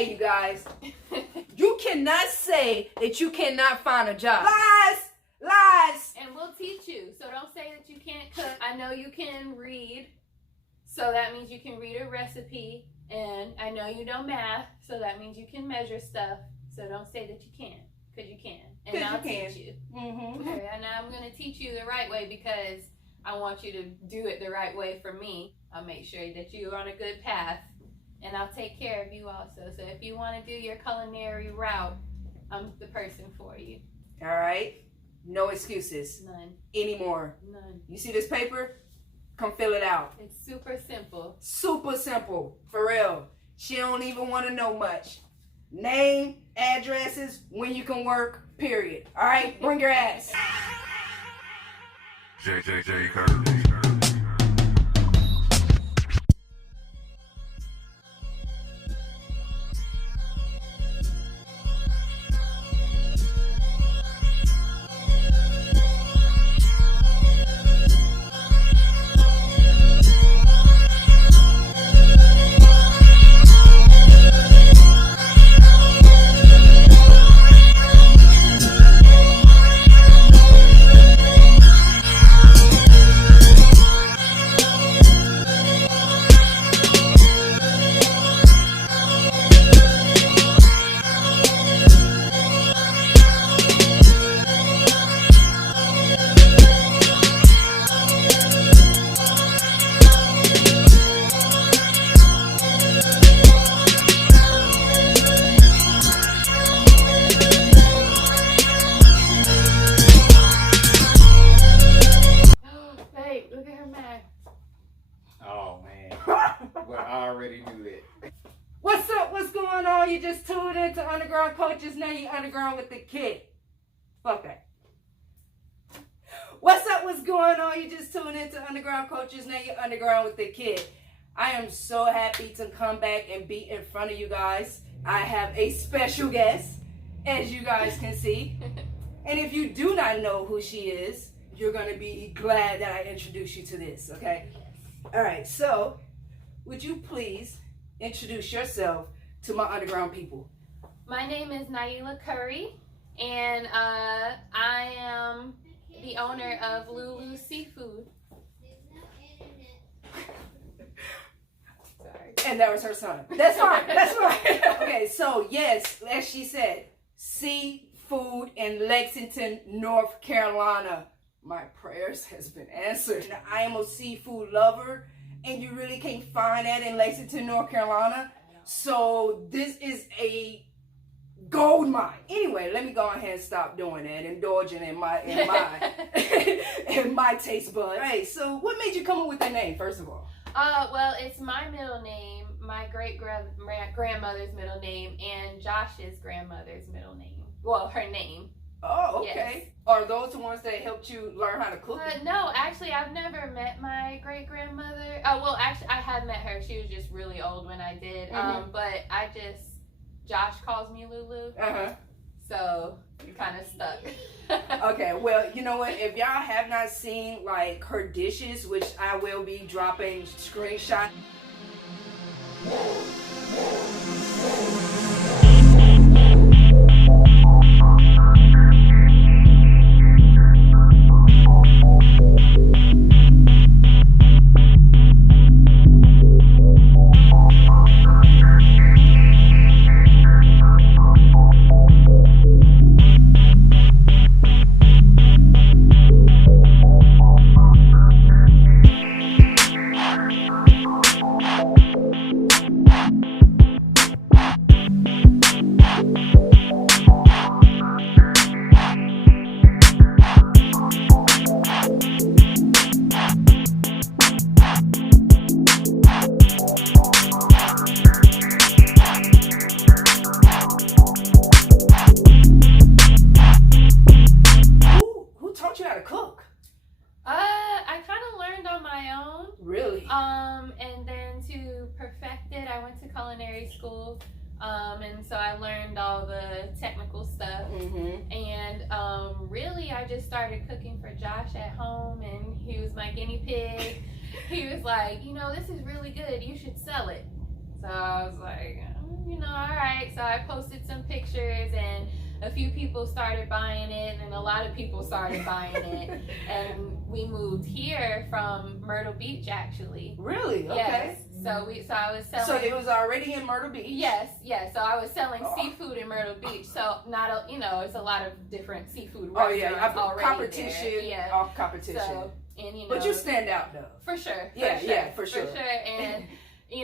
Hey, you guys. You cannot say that you cannot find a job. Lies. And we'll teach you. So don't say that you can't cook. I know you can read. So that means you can read a recipe. And I know you know math. So that means you can measure stuff. So don't say that you can't. Because you can. And I'll teach you. Mm-hmm. Okay, and I'm going to teach you the right way because I want you to do it the right way for me. I'll make sure that you're on a good path. And I'll take care of you also. So if you want to do your culinary route, I'm the person for you. All right. No excuses. None. Anymore. None. You see this paper? Come fill it out. It's super simple. Super simple. For real. She don't even want to know much. Name, addresses, when you can work, period. All right? Bring your ass. J Curry. What's up? What's going on? You just tuned into Underground Cultures. Now you underground with the kid. Fuck that. What's up? What's going on? You just tuned into Underground Cultures. Now you're underground with the kid. I am so happy to come back and be in front of you guys. I have a special guest, as you guys can see. And if you do not know who she is, you're going to be glad that I introduced you to this, okay? All right, so would you please introduce yourself to my underground people? My name is Nailah Curry, and I am the owner of Lulu Seafood. Sorry. And that was her son. That's fine. That's fine. Okay, so yes, as she said, seafood in Lexington, North Carolina. My prayers has been answered. Now, I am a seafood lover, and you really can't find that in Lexington, North Carolina. So this is a gold mine. Anyway, let me go ahead and stop doing that, indulging in my in my taste buds. Hey, so what made you come up with that name, first of all? Well, it's my middle name, my great-grandmother's middle name, and Josh's grandmother's middle name. Well, her name. Oh, okay. Yes. Are those the ones that helped you learn how to cook? No, actually, I've never met my great-grandmother. Oh, well, actually, I had met her. She was just really old when I did. Mm-hmm. But Josh calls me Lulu. Uh-huh. So, you kind of stuck. Okay, well, you know what? If y'all have not seen, like, her dishes, which I will be dropping screenshots. And then to perfect it, I went to culinary school. And so I learned all the technical stuff. Mm-hmm. And really, I just started cooking for Josh at home, and he was my guinea pig. He was like, you know, this is really good. You should sell it. So I was like, all right. So I posted some pictures, and a few people started buying it, and a lot of people started buying it. And we moved here from Myrtle Beach, actually. Really? Okay. Yes. So I was selling. So it was already in Myrtle Beach. Yes. So I was selling seafood in Myrtle Beach. So it's a lot of different seafood restaurants already competition. there. Yeah. Off competition. So, and but you stand out though. For sure. For sure. And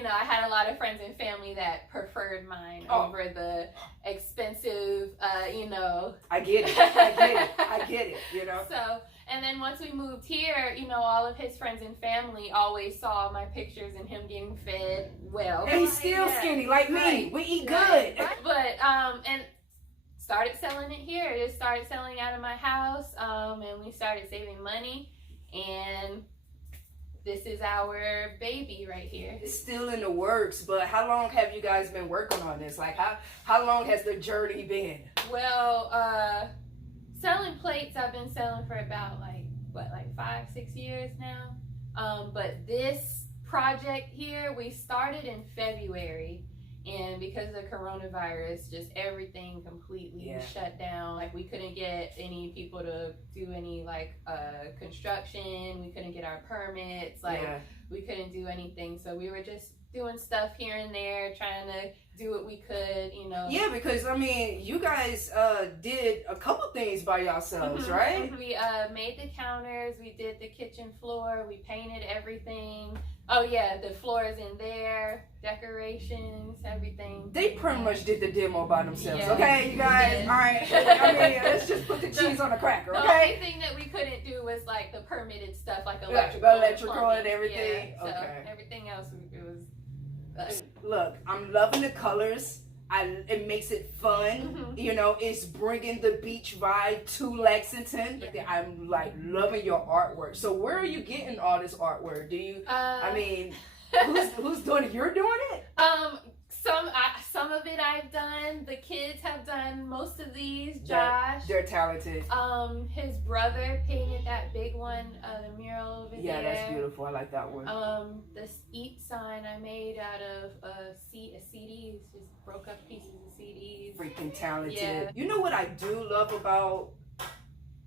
I had a lot of friends and family that preferred mine over the expensive. I get it. So. And then once we moved here, all of his friends and family always saw my pictures and him getting fed well. And he's still skinny like me. We eat good. But and started selling it here. Just started selling out of my house. And we started saving money. And this is our baby right here. It's still in the works, but how long have you guys been working on this? Like how long has the journey been? Well, selling plates, I've been selling for about like 5-6 years now. But this project here, we started in February, and because of the coronavirus, just everything completely shut down. Like we couldn't get any people to do any construction. We couldn't get our permits. We couldn't do anything. So we were just doing stuff here and there, trying to do what we could, Yeah, because you guys did a couple things by yourselves, right? We made the counters, we did the kitchen floor, we painted everything. Oh yeah, the floors in there, decorations, everything. They pretty much did the demo by themselves. Yeah. Okay, you guys. All right. Let's just put the cheese on the cracker. Okay. The only thing that we couldn't do was like the permitted stuff, like electrical and everything. Yeah, so okay. Everything else it was. Look, I'm loving the colors. It makes it fun. It's bringing the beach vibe to Lexington. Yeah. I'm loving your artwork. So where are you getting all this artwork? Do you? Who's doing it? You're doing it? Some of it I've done. The kids have done most of these. Josh, they're talented. His brother painted that big one, the mural over there. Yeah, that's beautiful. I like that one. This eat sign I made out of CDs, just broke up pieces of CDs. Freaking talented. Yeah. You know what I do love about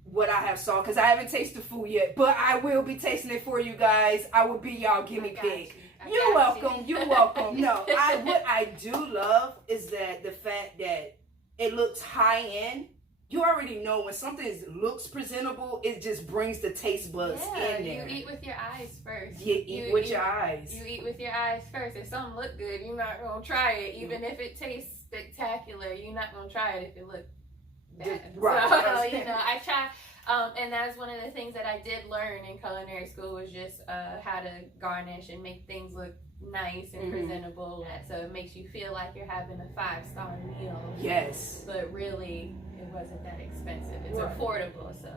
what I have saw, because I haven't tasted food yet, but I will be tasting it for you guys. I will be y'all guinea pig. You're welcome. You're welcome. No, what I do love is that the fact that it looks high end. You already know when something looks presentable, it just brings the taste buds in there. You eat with your eyes first. You eat with your eyes. You eat with your eyes first. If something look good, you're not gonna try it. Even if it tastes spectacular, you're not gonna try it if it looks bad. Right. So, I try. And that's one of the things that I did learn in culinary school was just how to garnish and make things look nice and presentable. So it makes you feel like you're having a 5-star meal. Yes. But really, it wasn't that expensive. It's affordable, so.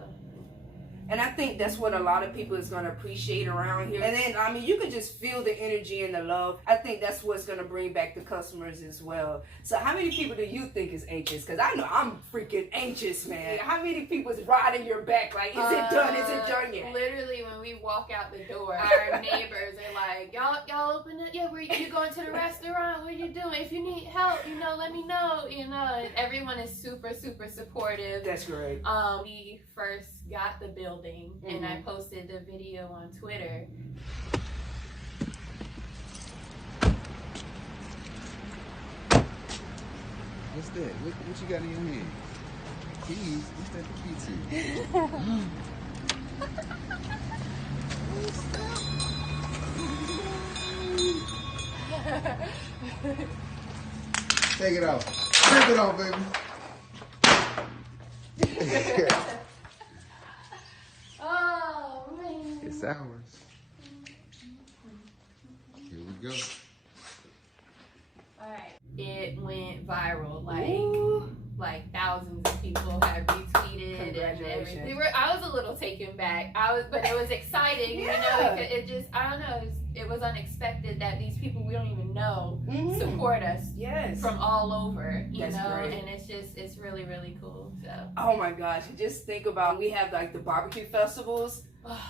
And I think that's what a lot of people is going to appreciate around here. And then, you can just feel the energy and the love. I think that's what's going to bring back the customers as well. So how many people do you think is anxious? Because I know I'm freaking anxious, man. How many people is riding your back like, is it done? Is it done yet? Literally, when we walk out the door, our neighbors are like, y'all open it? Yeah, you going to the restaurant? What are you doing? If you need help, let me know. And everyone is super, super supportive. That's great. We first got the building and I posted the video on Twitter. What's that? What you got in your hand? Keys? What's that the key to? Take it off. Take it off, baby. Oh, man. It's ours. Here we go. All right. It went viral. Like thousands of people have retweeted and everything. I was a little taken back. But it was exciting, because it just, I don't know, it was unexpected that these people we don't even know support us from all over, That's great. and it's really, really cool. So. Oh my gosh, just think about, we have like the barbecue festivals.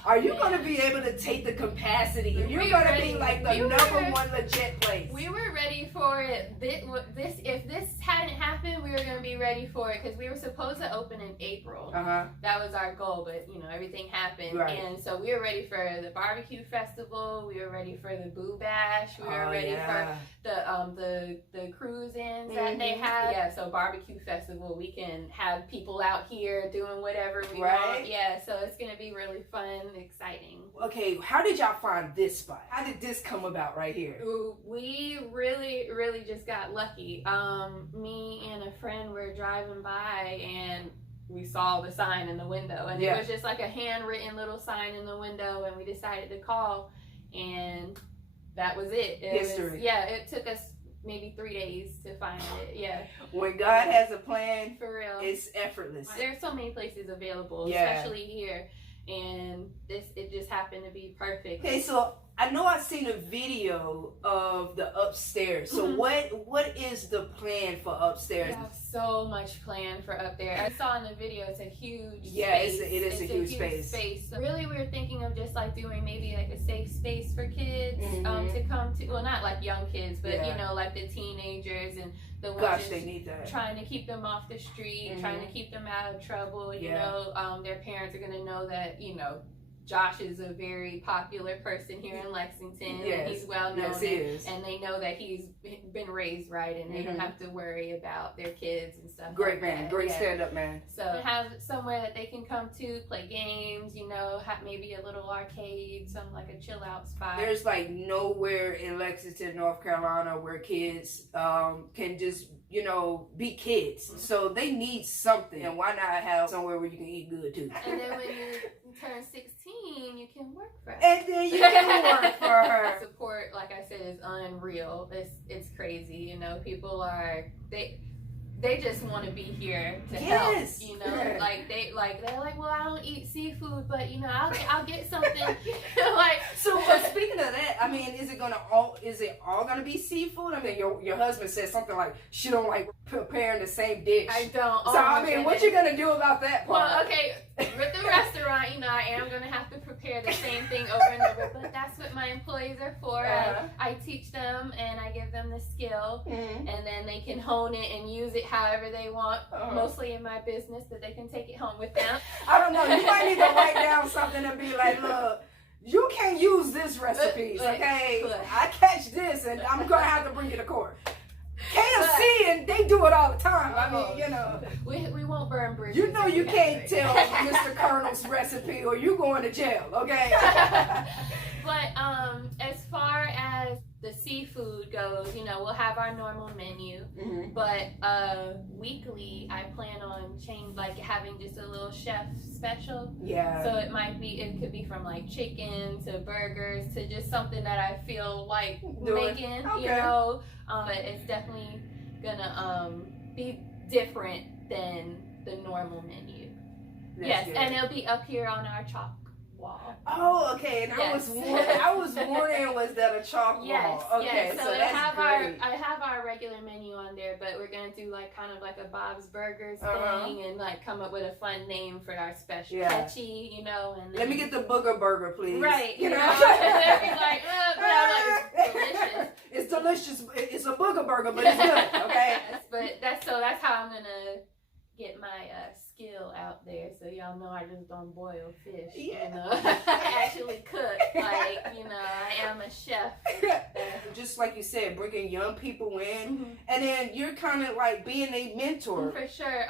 Are you going to be able to take the capacity? You're going to be like the number one legit place. We were ready for it. If this hadn't happened, we were going to be ready for it because we were supposed to open in April. That was our goal, but everything happened. Right. And so we were ready for the barbecue festival. We were ready for the Boo Bash. We were ready for the cruise-ins that they had. Yeah, so barbecue festival, we can have people out here doing whatever we want. Yeah, so it's going to be really fun. Exciting. Okay, how did y'all find this spot? How did this come about right here? Ooh, we really just got lucky. Me and a friend were driving by and we saw the sign in the window, and it was just like a handwritten little sign in the window, and we decided to call, and that was it. History. It took us maybe 3 days to find it. Yeah. When God has a plan, for real, it's effortless. There's so many places available, especially here. And it just happened to be perfect. Okay, so I know I've seen a video of the upstairs. So what is the plan for upstairs? We have so much planned for up there. I saw in the video it's a huge space. It is a huge space. So really we were thinking of just like doing maybe like a safe space for kids to come to, well, not like young kids, but like the teenagers and the ones they need that. Trying to keep them off the street, trying to keep them out of trouble. You know, their parents are going to know that, Josh is a very popular person here in Lexington. And he's well known. And they know that he's been raised right, and they don't have to worry about their kids and stuff. Great man, great stand-up man. So have somewhere that they can come to, play games, have maybe a little arcade, something like a chill out spot. There's like nowhere in Lexington, North Carolina where kids can just be kids. So they need something, and why not have somewhere where you can eat good too? And then when you turn 16, you can work for her. And then you can work for her. Support, like I said, is unreal. It's crazy. People are they just want to be here to help. Like they're like, well, I don't eat seafood, but I'll get something. But speaking of that, I mean, is it all gonna be seafood? I mean, your husband said something like she don't like preparing the same dish. I don't. So I mean, what you gonna do about that part? Well, okay, with the restaurant, I am gonna have to prepare the same thing over and over, but that's what my employees are for. I teach them and I give them the skill, and then they can hone it and use it however they want, mostly in my business, but they can take it home with them. I don't know, you might need to write down something and be like, look, you can't use this recipes, okay? I catch this and I'm gonna have to bring you to court. KFC, and they do it all the time. I mean, we won't burn bridges. You can't tell Mr. Colonel's recipe or you going to jail, okay? But as far as the seafood goes, we'll have our normal menu, but weekly I plan on having just a little chef special. Yeah. So it could be from like chicken to burgers to just something that I feel like making, but it's definitely gonna be different than the normal menu. That's good. And it'll be up here on our chalk wall. Oh, okay. And I was wondering, was that a chalk wall? Okay, so that's great. I have our regular menu on there, but we're gonna do kind of like a Bob's Burgers thing, and come up with a fun name for our special, catchy, and then, let me get the booger burger, please. Right. And they'll be like, it's delicious. It's delicious. It's a booger burger, but it's good. Okay. That's how I'm gonna get my skill out there, so y'all know I just don't boil fish. I actually cook. I am a chef. Just like you said, bringing young people in, and then you're kind of like being a mentor. For sure.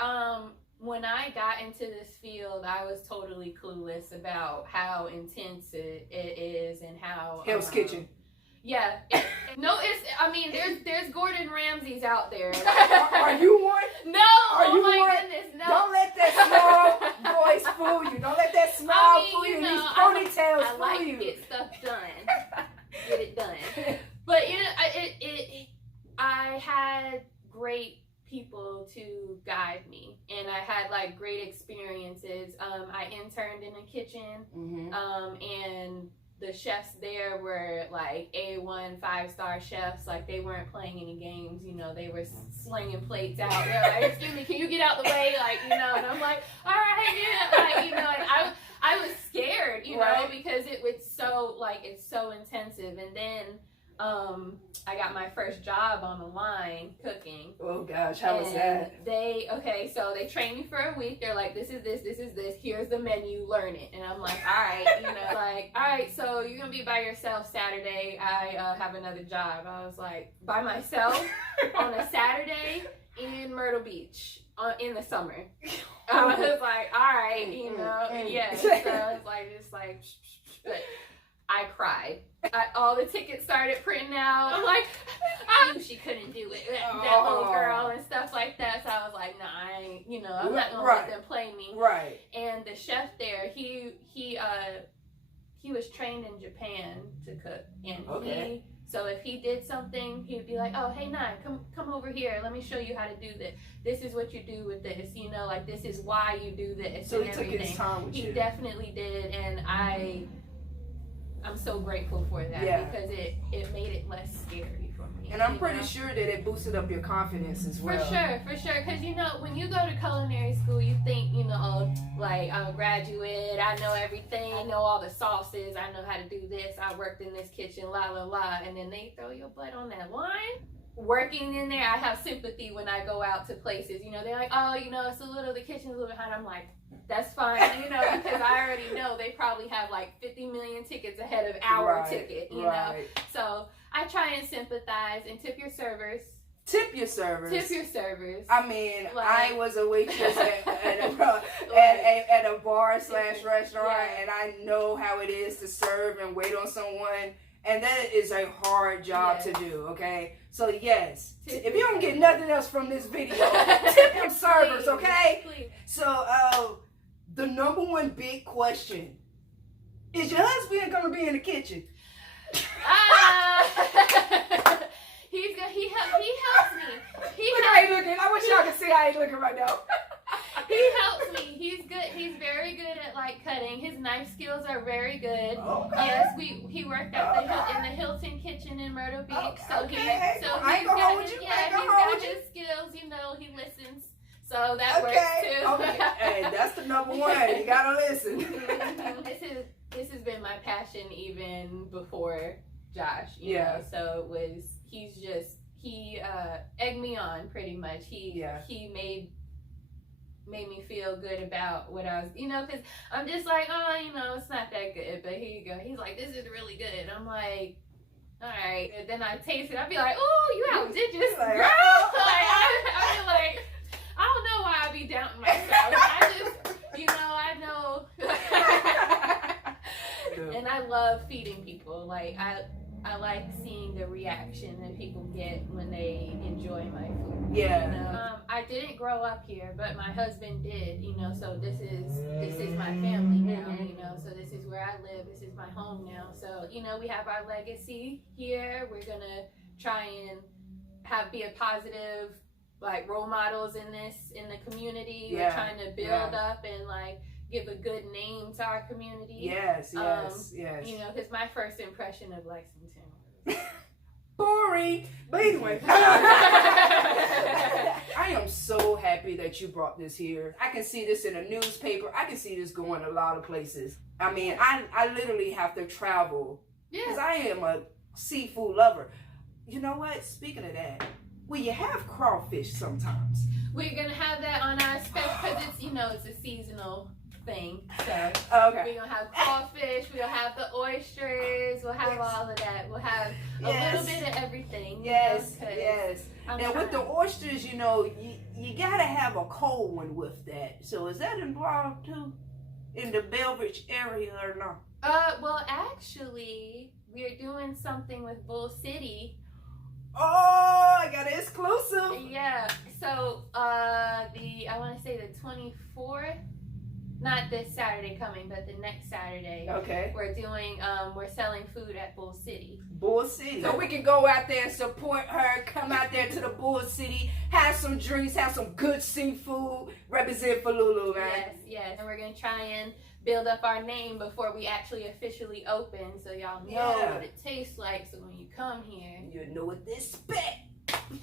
When I got into this field, I was totally clueless about how intense it is and how Hell's Kitchen. Yeah. There's Gordon Ramsays out there. Are you one? No. Goodness, no. Don't let that small voice fool you. Don't let that smile fool you. These ponytails fool you. I like to get stuff done. Get it done. But I had great people to guide me, and I had great experiences. I interned in a kitchen, and the chefs there were A1 5-star chefs. They weren't playing any games, they were slinging plates out. They're like, excuse me, can you get out the way? And I'm like, all right, yeah. And I was scared, it's so intensive. And then I got my first job on the line cooking. Oh gosh, how was that? So they trained me for a week. They're like, this is this, here's the menu, learn it. And I'm like, all right, all right, so you're gonna be by yourself Saturday. I have another job. I was like, by myself on a Saturday in Myrtle Beach in the summer. I was like, all right, yeah. So it's like, but I cried. All the tickets started printing out. I'm like, I knew she couldn't do it. That little girl and stuff like that. So I was like, nah, I ain't, I'm not gonna let them play me. Right. And the chef there, he was trained in Japan to cook, and so if he did something, he'd be like, oh, hey, Nai, come over here. Let me show you how to do this. This is what you do with this. Like, this is why you do this. So and he took his time with you. He definitely did, and I'm so grateful for that because it made it less scary for me. And I'm pretty sure that it boosted up your confidence as well. For sure. Because, when you go to culinary school, you think, like, I'm a graduate, I know everything, I know all the sauces, I know how to do this, I worked in this kitchen, la, la, la. And then they throw your butt on that line. Working in there, I have sympathy when I go out to places. They're like, oh, the kitchen's a little behind. I'm like, that's fine, because I already know they probably have like 50 million tickets ahead of our ticket, know. So I try and sympathize and tip your servers. Tip your servers. I mean, I was a waitress at a bar / restaurant, and I know how it is to serve and wait on someone. And that is a hard job to do, okay? So, yes, if you don't get nothing else from this video, tip your servers, okay? Please. So, the number one big question, is your husband going to be in the kitchen? He helps me. Look how he looking. I wish y'all could see how he's looking right now. He helps me. He's good. He's very good at like cutting. His knife skills are very good. Okay. Yes, he worked at in the Hilton kitchen in Myrtle Beach. Okay. He's got his skills. He listens. So that works too. Okay. Hey, that's the number one. You gotta listen. This has been my passion even before Josh. You know? So he egged me on pretty much. He made me feel good about what I was, because I'm just like, oh, it's not that good, but here you go. He's like, this is really good. I'm like, all right. And then I taste it. I'd be like, oh, you outdid this girl. I'd be like, I don't know why I be doubting myself. I just, I know. And I love feeding people. Like, I like seeing the reaction that people get when they enjoy my food. Yeah. I didn't grow up here, but my husband did, so this is my family now, so this is where I live, this is my home now. So, we have our legacy here. We're gonna try and be a positive like role models in the community. We're trying to build up and like give a good name to our community. Yes. Because my first impression of Lexington was boring. But anyway, I am so happy that you brought this here. I can see this in a newspaper. I can see this going a lot of places. I mean, I literally have to travel because I am a seafood lover. You know what? Speaking of that, will you have crawfish sometimes? We're gonna have that on our special because it's a seasonal thing. So we're gonna have crawfish, we'll have the oysters, we'll have all of that. We'll have a little bit of everything. Yes. Now with the oysters, you gotta have a cold one with that. So is that involved too in the Belvidge area or not? Well actually we're doing something with Bull City. Oh, I got an exclusive. Yeah. So I want to say the 24th, not this Saturday coming, but the next Saturday. Okay. We're selling food at Bull City. Bull City. So we can go out there and support her. Come out there to the Bull City, have some drinks, have some good seafood, represent for Lulu, man. Yes. And we're gonna try and build up our name before we actually officially open, so y'all know what it tastes like. So when you come here, you know what to expect.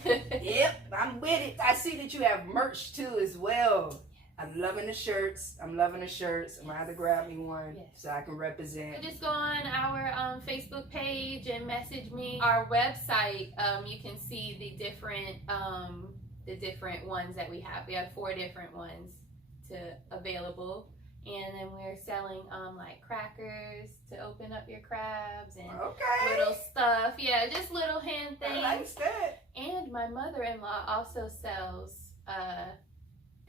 Yep, I'm with it. I see that you have merch too as well. I'm loving the shirts. I'm loving the shirts. I'm gonna have to grab me one so I can represent. So just go on our Facebook page and message me. Our website, you can see the different ones that we have. We have 4 different ones available. And then we're selling like crackers to open up your crabs and little stuff. Yeah, just little hand things. I like that. And my mother-in-law also sells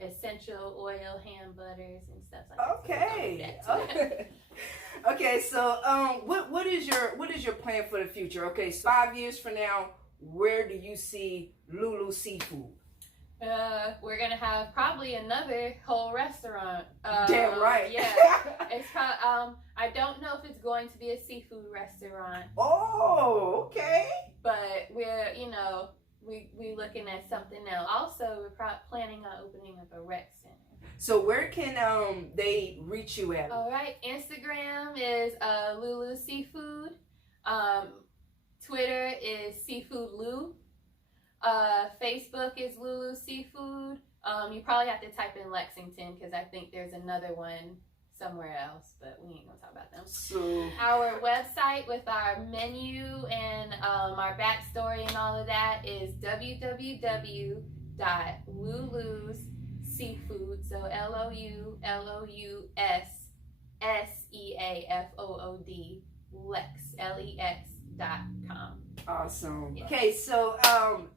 essential oil, hand butters, and stuff like that. Okay. Okay. So what is your plan for the future? Okay, so 5 years from now, where do you see Lulu Seafood? We're gonna have probably another whole restaurant. Damn right. Yeah. It's I don't know if it's going to be a seafood restaurant. Oh, okay. But we're we looking at something else. Also, we're planning on opening up a rec center. So where can they reach you at? All right, Instagram is Lulu Seafood. Twitter is Seafood Lou. Facebook is Lulu Seafood. You probably have to type in Lexington because I think there's another one somewhere else, but we ain't gonna talk about them. So our website with our menu and our backstory and all of that is www.lulusseafood, so LOULUSSEAFOOD Lex.com. Awesome. Yeah. Okay, so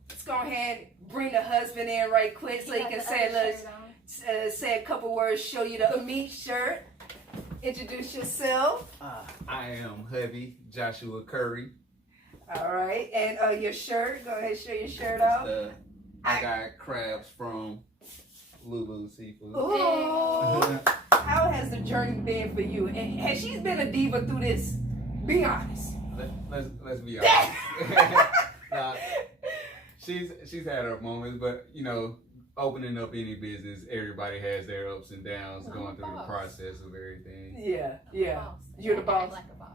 let's go ahead and bring the husband in right quick so he can say a couple words, show you the meat shirt. Introduce yourself. I am hubby Joshua Curry. All right, and your shirt. Go ahead, show your shirt off. I got crabs from Lulu Seafood. Ooh. How has the journey been for you? And has she been a diva through this? Be honest. Let's be honest. She's had her moments, but opening up any business, everybody has their ups and downs, going through the process of everything. Yeah. You're the boss. Like a boss.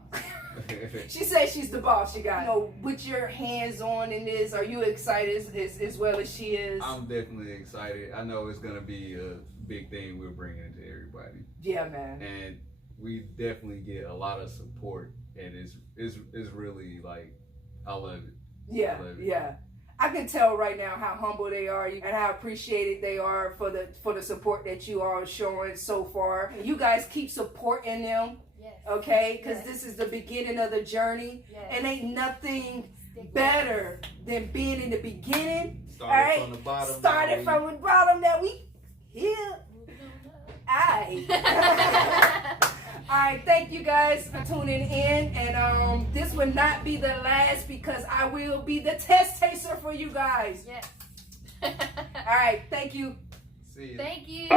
She says she's the boss. You got with your hands on in this. Are you excited as well as she is? I'm definitely excited. I know it's gonna be a big thing we're bringing to everybody. Yeah, man. And we definitely get a lot of support, and it's really like I love it. Yeah, yeah. I can tell right now how humble they are and how appreciated they are for the support that you are showing so far. You guys keep supporting them, okay? Because this is the beginning of the journey, and ain't nothing better than being in the beginning. Started from the bottom. Started from the bottom that we here. Aye. All right, thank you guys for tuning in, and this will not be the last because I will be the test taster for you guys. Yes. All right, thank you. See you. Thank you.